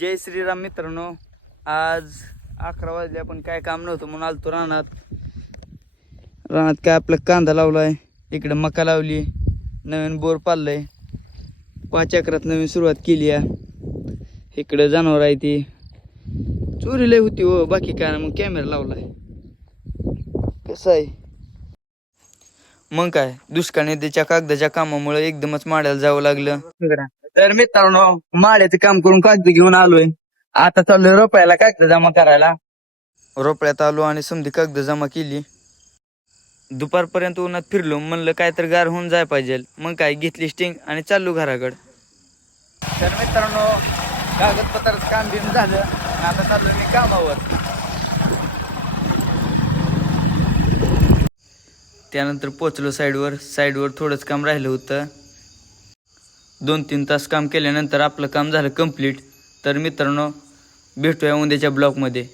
जय श्रीराम मित्रांनो. आज 11 वाजले, आपण काय काम नव्हतं म्हणून आलतो रानात. काय आपलं कांदा लावलाय, इकडे मका लावली, नवीन बोर पाडलंय, 5 एकरात नवीन सुरुवात केली आहे. इकडे जनावर आहे ती चोरी लय होती हो, बाकी काय ना. मग कॅमेरा लावलाय. कसं आहे मग काय, दुष्काळ निधीच्या कागदाच्या कामामुळे एकदमच माड्याला जावं लागलं. तर मित्रांनो, माड्याचं काम करून कागद घेऊन आलोय. आता चाललोय रोपड्याला कागद जमा करायला. रोपड्यात आलो आणि समधी कागद जमा केली. दुपारपर्यंत उन्हात फिरलो, म्हणलं काय तर गार होऊन जाय पाहिजे. मग काय, घेतली स्टिंग आणि चाललो घराकडे. तर मित्रांनो, कागदपत्राचं काम बिन झालं, आता चाललो मी कामावर. त्यानंतर पोचलो साईडवर थोडंच काम राहिलं होतं. 2-3 तास काम केल्यानंतर आपलं काम झालं कंप्लीट. तर मित्रांनो, भेटूया उद्याच्या ब्लॉगमध्ये.